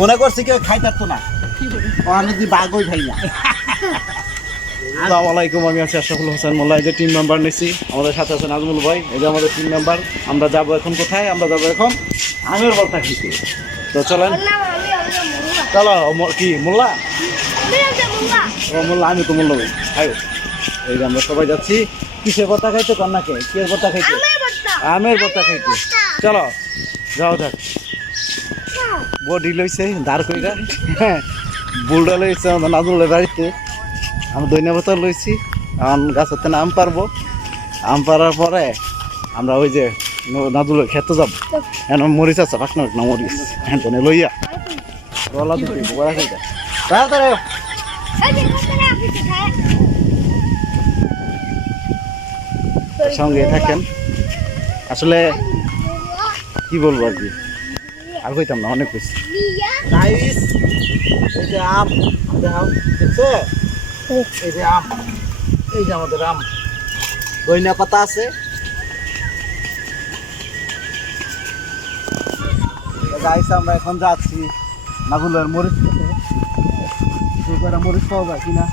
মনে করছি কেউ খাইতারতো না ওখানে তুই বাঘই খাই না। আসসালামু আলাইকুম, আমি আছি আশরাফুল হোসেন মোল্লা। এই যে টিম মেম্বার নিছি, আমাদের সাথে আছে নাজমুল ভাই। এই যে আমাদের টিম মেম্বার। আমরা যাবো এখন কোথায়? আমরা যাবো এখন আমের বর্তা খেতে। তো চলেন, চলো। কি মোল্লা? ও মোল্লা, আমি তো মোল্লা ভাই। আয়ো, এই যে আমরা সবাই যাচ্ছি কিসের বর্তা খাইতে? কন্যাকে কিসের বর্তা খাইতে? আমের বর্তা খাইতে। চলো যাও যাক। বডি লইছে দাঁড় কইরা, হ্যাঁ বুলডা লইছে আমাদের নাজমুলের বাড়িতে। আমি দৈন্য বোতল লইছি, এখন গাছের থেকে আম পারবো। আম পারার পরে আমরা ওই যে নাজুলের খেতে যাবো। এখন মরিচ আছে, পাকনা পাকনা মরিচ এখানে লইয়া রলা দিতে বড়া খাইতে তাড়াতাড়ি সঙ্গে থাকেন। আসলে কি বলবো আর কি, আর কইতাম না, অনেক কইছি। গাইস এই যে আম দেখাও, দেখছো? এই যে আম, এই যে আমাদের আম, ধনিয়া পাতা আছে। গাইস আমরা এখন যাচ্ছি নাজুলের মরিচ খেতে। দুপুরে মরিচ পাওয়া যায় কিনা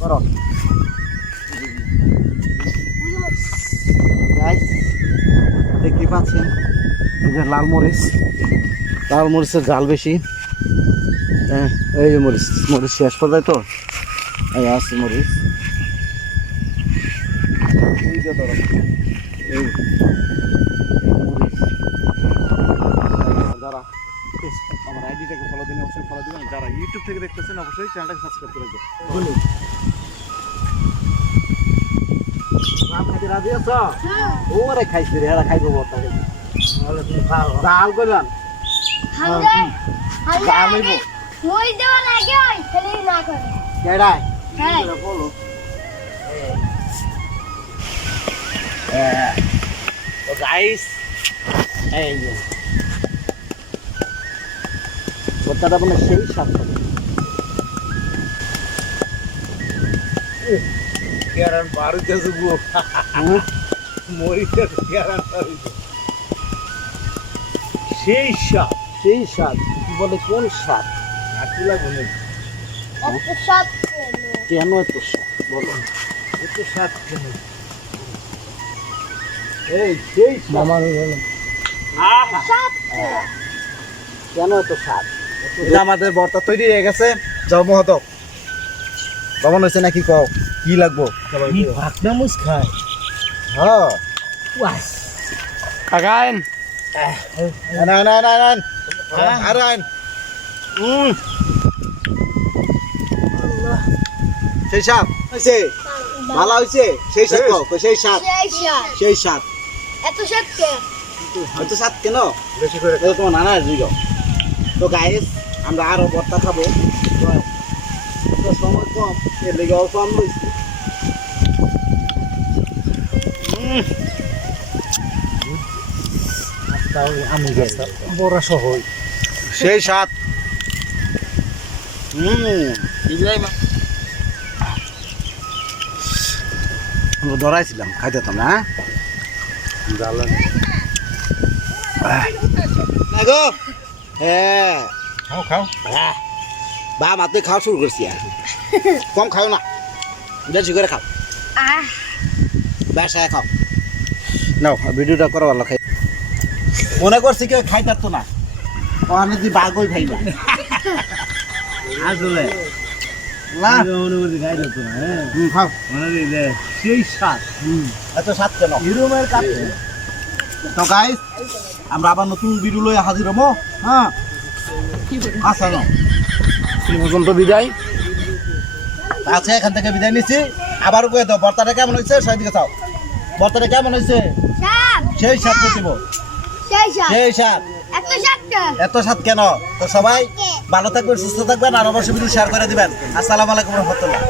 করো। গাইস দেখতে পাচ্ছেন এই যে লাল মরিচ, লাল মরিচের ঝাল বেশি। এই যে মরিচ, মরিচ শেষ পর্যায়ে তো এই আছে মরিচ। এই যে ধরো এই মরিচ। যারা আমার আইডিটাকে ফলো দিন, অবশ্যই ফলো দিবেন। যারা ইউটিউব থেকে দেখতেছেন অবশ্যই চ্যানেলটাকে সাবস্ক্রাইব করে দেবেন। রাজি আছো? ওরে খাইছি রে, এরা খাইবো বর্তা খাইছি। ডাল করলাম ডাল হইব কেডায় বলো। তো গাইস এই যে বর্তাটা মানে সেই স্বাদ থাকে। কেরান বারুতে যুগো মরিচের কেরান বারুতে সেই স্বাদ, সেই স্বাদ। কি বলে কোন স্বাদ? আটু লাগবে না কেন এত স্বাদ বলো? এত স্বাদ কেন? এই সেই আমার কেন এত স্বাদ? আমাদের বর্তা তৈরি হয়ে গেছে। যাও মহতক কেমন হয়েছে নাকি কও? কি লাগবো? ভাতনামুজ খায়। হ্যাঁ আগাইন আরে আইন সেই সাপ হয়েছে, ভালো হয়েছে। সেই সাপ সেই সাপ, সেই সাপ এত সাত কে? হয়তো সাপ কেন বেশি করে তোমার নানা দিল। তো গাইস আমরা আরো ভর্তা খাবো, তো সময় কম, এর লেগে অল্প আম লইছি। আমি বড় সহজ সেই সাত। আমরা ধরাইছিলাম খাইতেতাম না। গো হ্যাঁ খাও খাও বা মাতে খাওয়া শুরু করছি। আর কম খাও না, বেশি করে খাও, বেশায় খাও। নাও ভিডিওটা করো ভালো। খাই মনে করছি কেউ খাইতারতো না ওখানে তুই বাঘই খাই না। আসলে সেই স্বাদ, এত স্বাদ কেন? তো গাইস আমরা আবার নতুন ভিডিও লয়ে হাজির হবো। হ্যাঁ আচ্ছা এই পর্যন্ত বিদায়। আচ্ছা এখান থেকে বিদায় নিচ্ছি। আবার কয়ে দাও বর্তাটা কেমন হয়েছে, সেদিকে চাও। বর্তাটা কেমন হয়েছে? সেই স্বাদ দিব, সেই স্বাদ। এত স্বাদ কেন? তো সবাই ভালো থাকবেন, সুস্থ থাকবেন, আর অবশ্যই ভিডিও শেয়ার করে দিবেন। আসসালামু আলাইকুম রহমতুল্লাহ।